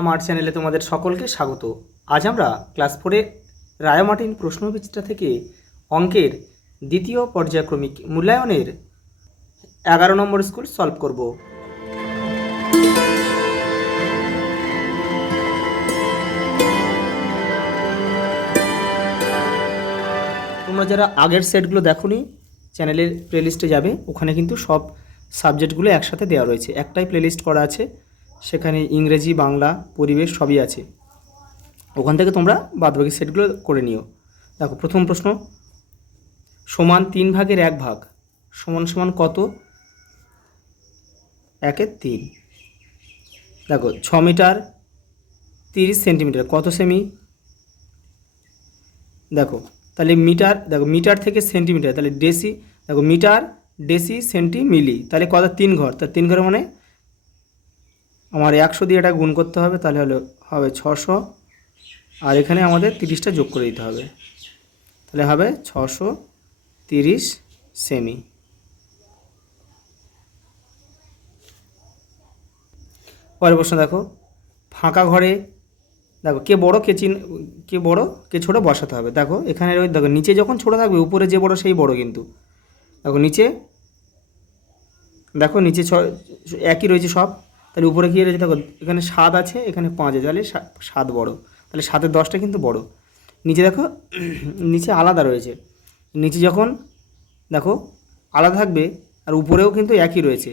আমার চ্যানেলে তোমাদের সকলকে স্বাগত। আজ আমরা ক্লাস 4-এ রায়মার্টিন প্রশ্নবিচিত্রা থেকে অঙ্কের দ্বিতীয় পর্যায়ক্রমিক মূল্যায়নের 11 নম্বর স্কুল সলভ করব। তোমরা যারা আগের সেটগুলো দেখোনি, চ্যানেলের প্লেলিস্টে যাবে, ওখানে কিন্তু সব সাবজেক্টগুলো একসাথে দেওয়া রয়েছে। একটাই প্লেলিস্ট করা আছে, সেখানে ইংরেজি, বাংলা, পরিবেশ সবই আছে। ওখান থেকে তোমরা বাদবাকি সেটগুলো করে নিও। দেখো, প্রথম প্রশ্ন, সমান 3 ভাগের 1 ভাগ সমান সমান কত? 1/3। দেখো, 6 মিটার 30 সেন্টিমিটার কত সেমি? দেখো, তাহলে মিটার, দেখো মিটার থেকে সেন্টিমিটার, তাহলে ডেসি, দেখো মিটার, ডেসি, সেন্টি, মিলি, তাহলে কত? 3 ঘর। তা 3 ঘর মানে আমার 100 দিয়ে এটা গুণ করতে হবে, তাহলে হবে 600, আর এখানে আমাদের 30টা যোগ করে দিতে হবে, তাহলে হবে 630 সেমি। পরের প্রশ্ন দেখো, ফাঁকা ঘরে, দেখো কে বড় কে বড় কে ছোট বসাতে হবে। দেখো এখানে দেখো নিচে যখন ছোট থাকবে, উপরে যে বড় সেই বড় কিন্তু। দেখো নিচে, দেখো নিচে একই রয়েছে সব, তাহলে উপরে কী রয়েছে? দেখো এখানে 7 আছে, এখানে 5 আছে, তাহলে 7 বড়, তাহলে 7-এর 10টা কিন্তু বড়। নিচে দেখো নিচে আলাদা রয়েছে, নিচে যখন দেখো আলাদা থাকবে আর উপরেও কিন্তু একই রয়েছে।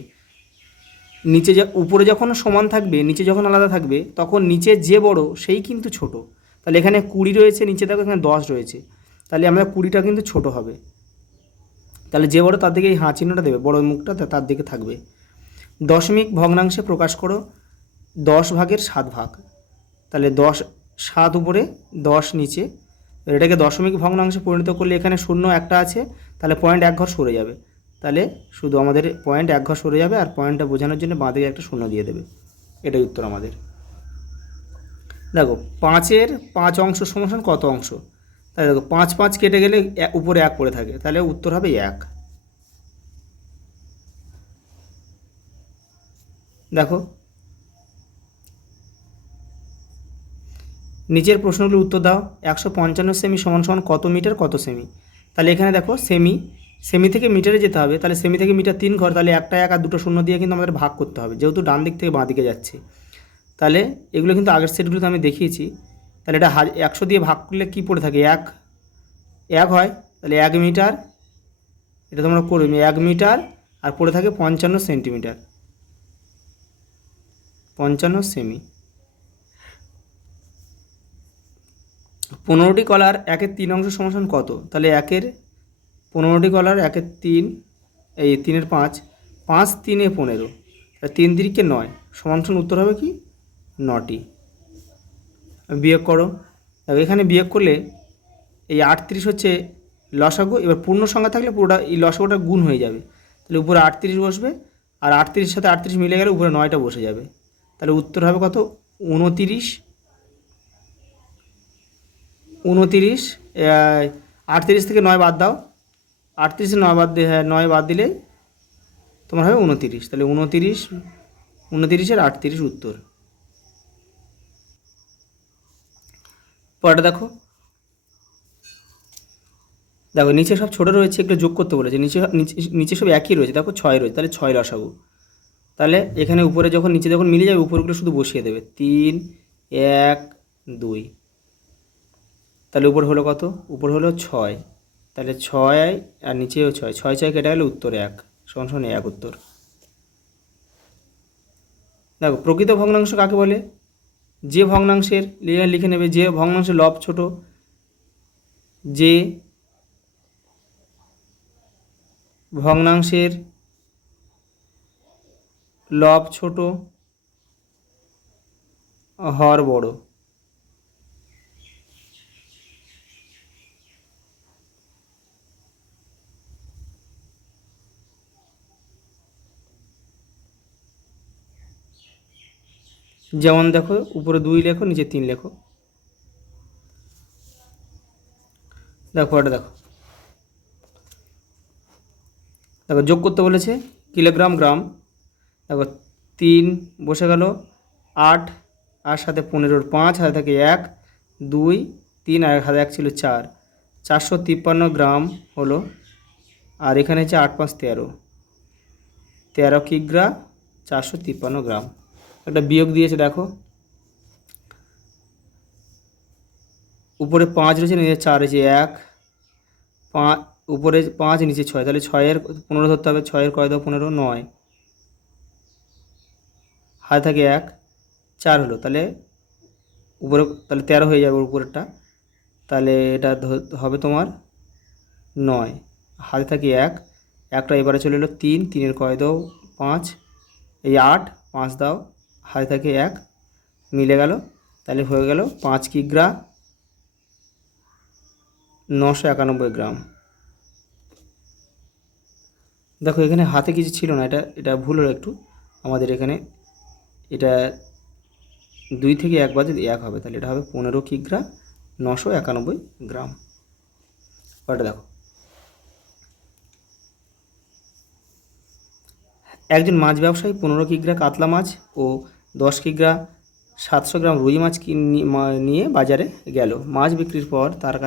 নিচে উপরে যখন সমান থাকবে, নিচে যখন আলাদা থাকবে, তখন নিচে যে বড় সেই কিন্তু ছোট। তাহলে এখানে 20 রয়েছে, নিচে দেখো এখানে 10 রয়েছে, তাহলে আমরা 20টা কিন্তু ছোট হবে। তাহলে যে বড় তার দিকে এই হাঁ চিহ্নটা দেবে, বড় মুখটা তার দিকে থাকবে। দশমিক ভগ্নাংশে প্রকাশ করো 10 ভাগের 7 ভাগ। তাহলে 7 উপরে, 10 নিচে, এটাকে দশমিক ভগ্নাংশে পরিণত করলে এখানে শূন্য একটা আছে, তাহলে পয়েন্ট 1 ঘর সরে যাবে, তাহলে শুধু আমাদের পয়েন্ট 1 ঘর সরে যাবে, আর পয়েন্টটা বোঝানোর জন্য বাঁদিকে একটা শূন্য দিয়ে দেবে। এটাই উত্তর আমাদের। দেখো 5-এর 5 অংশ সমান কত অংশ? তাহলে দেখো 5 5 কেটে গেলে উপরে 1 পড়ে থাকে, তাহলে উত্তর হবে 1। দেখো নিচের প্রশ্নগুলোর উত্তর দাও। 155 সেমি সমান সমান কত মিটার কত সেমি? তাহলে এখানে দেখো সেমি থেকে মিটারে যেতে হবে, তাহলে সেমি থেকে মিটার 3 ঘর, তাহলে একটা 1 আর দুটো শূন্য দিয়ে কিন্তু আমাদের ভাগ করতে হবে, যেহেতু ডান দিক থেকে বাঁ দিকে যাচ্ছে। তাহলে এগুলো কিন্তু আগের সেটগুলোতে আমি দেখিয়েছি। তাহলে এটা 100 দিয়ে ভাগ করলে কি পড়ে থাকে? 1 হয়, তাহলে 1 মিটার, এটা তোমরা করবে 1 মিটার, আর পড়ে থাকে 55 সেন্টিমিটার, 55 সেমি। 15টি কলার 1/3 অংশ সমান কত? তাহলে 15টি কলার 1/3, এই 3-এর 5, 5 3-এ 15, তাহলে 3 3-কে 9 সমান উত্তর হবে কি? 9টি। বিয়োগ করো। দেখো এখানে বিয়োগ করলে এই 38 হচ্ছে লসাগু, এবার পূর্ণ সংখ্যা থাকলে পুরোটা এই লসাগুটা গুণ হয়ে যাবে, তাহলে উপরে 38 বসবে, আর 38-এর সাথে 38 মিলে গেলে উপরে 9টা বসে যাবে, তাহলে উত্তর হবে কত? 29। 38 থেকে 9 বাদ দাও, 38 9 বাদ দিয়ে, হ্যাঁ 9 বাদ দিলে তোমার হবে 29, তাহলে 29-এর 38 উত্তর। পরেরটা দেখো, দেখো নিচে সব ছোটো রয়েছে, এগুলো যোগ করতে বলেছে, নিচে সব একই রয়েছে, দেখো 6 রয়েছে, তাহলে 6 লসাগু। তাহলে এখানে উপরে যখন নিচে যখন মিলে যাবে, উপরগুলো শুধু বসিয়ে দেবে, 3 1 2, তাহলে উপর হলো কত? উপর হলো 6, তাহলে 6 আর নিচেও 6, 6 6 কেটে গেলে উত্তর 1 সমান সমান 1 উত্তর। দেখো প্রকৃত ভগ্নাংশ কাকে বলে? যে ভগ্নাংশের, লিখে নেবে, যে ভগ্নাংশের লব ছোট, যে ভগ্নাংশের লব ছোট, হর বড়। যেমন দেখো উপরে 2 লেখো, নিচে 3 লেখো। দেখো এটা দেখো, দেখো যোগ করতে বলেছে কিলোগ্রাম গ্রাম। দেখো 3 বসে গেল, 8 আর সাথে 15-র 5, হাতে থাকে 1, 2, 3 আর হাতে 1 ছিল 4, 453 গ্রাম হলো। আর এখানে হচ্ছে 8 5 13, 13 কিগ্রা 453 গ্রাম। একটা বিয়োগ দিয়েছে দেখো, উপরে 5 রয়েছে, নিচে 4 রয়েছে, 1 5, উপরে 5 নিচে 6, তাহলে 6-এর 15 ধরতে হবে। 6-এর কয় দাও 15, 9, হাতে থাকে 1, 4 হলো, তাহলে উপরে তাহলে 13 হয়ে যাবে উপরেরটা, তাহলে এটা হবে তোমার 9, হাতে থাকে 1, 1টা এবারে চলে এলো 3, 3-এর কয় দাও 5, এই 8, 5 দাও, হাতে থাকে 1, মিলে গেল, তাহলে হয়ে গেল 5 কিগ্রা 991 গ্রাম। দেখো এখানে হাতে কিছু ছিল না, এটা ভুল হলো একটু আমাদের এখানে, এটা 2 থেকে 1 বাদে 1 হবে, তাহলে এটা হবে 15 কিগ্রা 991 গ্রাম। ওটা দেখো, একজন মাছ ব্যবসায়ী 15 কিগ্রা কাতলা মাছ ও 10 কিগ্রা 700 গ্রাম রুই মাছ নিয়ে বাজারে গেল। মাছ বিক্রির পর তার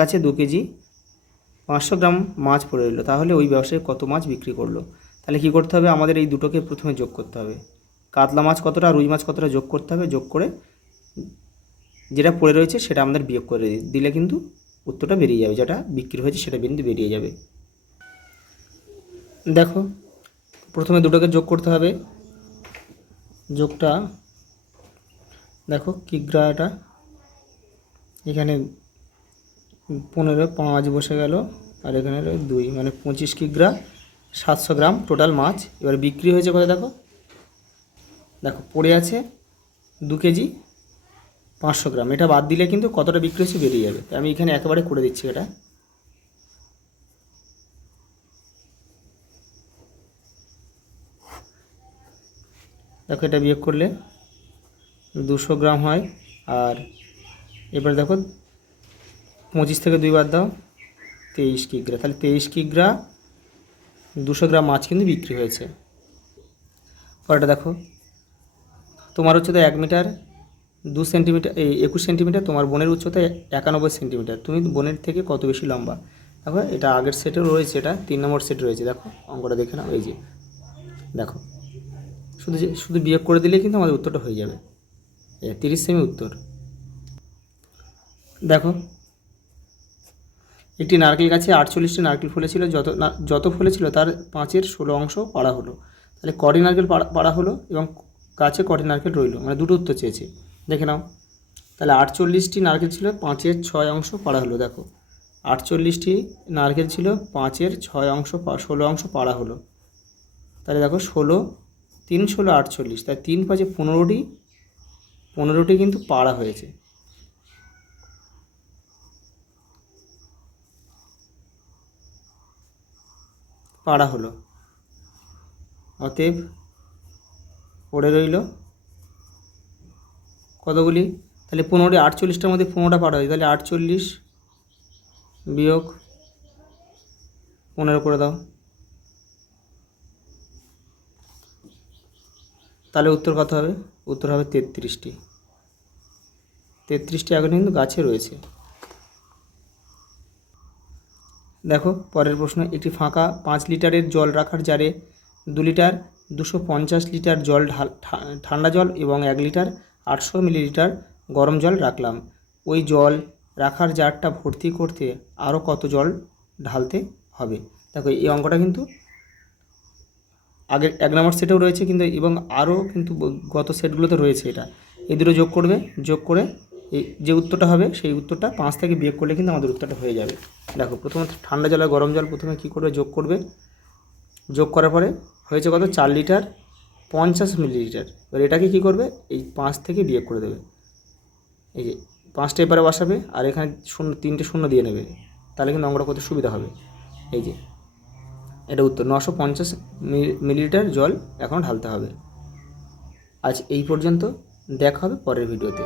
কাছে 2 কেজি 500 গ্রাম মাছ পড়ে রইল। তাহলে ওই ব্যবসায়ী কত মাছ বিক্রি করলো? তাহলে কি করতে হবে, আমাদের এই দুটোকে প্রথমে যোগ করতে হবে। কাতলা মাছ কতটা, রুই মাছ কতটা যোগ করতে হবে, যোগ করে যেটা পড়ে রয়েছে সেটা আমাদের বিয়োগ করে দিলে কিন্তু উত্তরটা বেরিয়ে যাবে, যেটা বিক্রি হয়েছে সেটা কিন্তু বেরিয়ে যাবে। দেখো প্রথমে দুটোকে যোগ করতে হবে, যোগটা দেখো কিগ্রাটা এখানে 15, 5 বসে গেল, আর এখানে 2, মানে 25 কিগ্রা 700 গ্রাম টোটাল মাছ। এবার বিক্রি হয়েছে কত দেখো, দেখো পড়ে আছে 2 কেজি 500 গ্রাম, এটা বাদ দিলে কিন্তু কতটা বিক্রি হয়েছে বেরিয়ে যাবে। আমি এখানে একেবারে করে দিচ্ছি এটা। দেখো এটা বিয়োগ করলে 200 গ্রাম হয়, আর এবার দেখো 25 থেকে 2 বাদ দাও, 23 কিগ্রা, তাহলে 23 কিগ্রা 200 গ্রাম মাছ কিন্তু বিক্রি হয়েছে। পরেরটা দেখো, তোমার উচ্চতা 1 মিটার 2 সেন্টিমিটার 21 সেন্টিমিটার, তোমার বোনের উচ্চতা 91 সেন্টিমিটার, তুমি বোনের থেকে কত বেশি লম্বা? দেখো এটা আগের সেটেও রয়েছে, এটা 3 নম্বর সেট রয়েছে। দেখো অঙ্কটা দেখে নাও, এই যে দেখো শুধু বিয়োগ করে দিলেই কিন্তু আমাদের উত্তরটা হয়ে যাবে। 30 সেমি উত্তর। দেখো একটি নারকেল গাছে 48টি নারকেল ফলেছিল, যত ফলেছিল তার 5-এর 16 অংশ পাড়া হলো। তাহলে কটি নারকেল পাড়া হলো এবং গাছে কটি নারকেল রইল, মানে দুটো উত্তর চেয়েছে, দেখে নাও। তাহলে 48টি নারকেল ছিল, 5-এর 6 অংশ পাড়া হলো। দেখো 48টি নারকেল ছিল, 5-এর 6 অংশ 16 অংশ পাড়া হলো, তাহলে দেখো 16, 3 16 48, তাই 3 5 15টি কিন্তু পাড়া হয়েছে। পাড়া হলো, অতএব পড়ে রইল কতগুলি, তাহলে 15, 48টার মধ্যে 15টা পাড়া হয়েছে, তাহলে 48 বিয়োগ 15 করে দাও, তাহলে উত্তর কত হবে? উত্তর হবে 33টি। 33টি এখন কিন্তু গাছে রয়েছে। দেখো পরের প্রশ্ন, একটি ফাঁকা 5 লিটারের জল রাখার জারে 2 লিটার 250 লিটার জল ঠান্ডা জল এবং 1 লিটার 800 মিলিলিটার গরম জল রাখলাম। ওই জল রাখার জারটা ভর্তি করতে আরও কত জল ঢালতে হবে? দেখো এই অঙ্কটা কিন্তু আগের 1 নম্বর সেটেও রয়েছে কিন্তু, এবং আরও কিন্তু গত সেটগুলোতে রয়েছে। এটা এই দুটো যোগ করবে, যোগ করে এই যে উত্তরটা হবে সেই উত্তরটা 5 থেকে বিয়োগ করলে কিন্তু আমাদের উত্তরটা হয়ে যাবে। দেখো প্রথমে ঠান্ডা জল আর গরম জল প্রথমে কী করবে, যোগ করবে, যোগ করার পরে হয়েছে কত, 4 লিটার 50 মিলিলিটার। এবার এটাকে কী করবে, এই 5 থেকে বিয়োগ করে দেবে, এই যে 5টা এবারে বসাবে, আর এখানে 3টে শূন্য দিয়ে নেবে, তাহলে কিন্তু অঙ্কটা করতে সুবিধা হবে। এই যে এটা উত্তর, 950 মিলিলিটার জল এখন ঢালতে হবে। আজ এই পর্যন্ত, দেখা হবে পরের ভিডিওতে।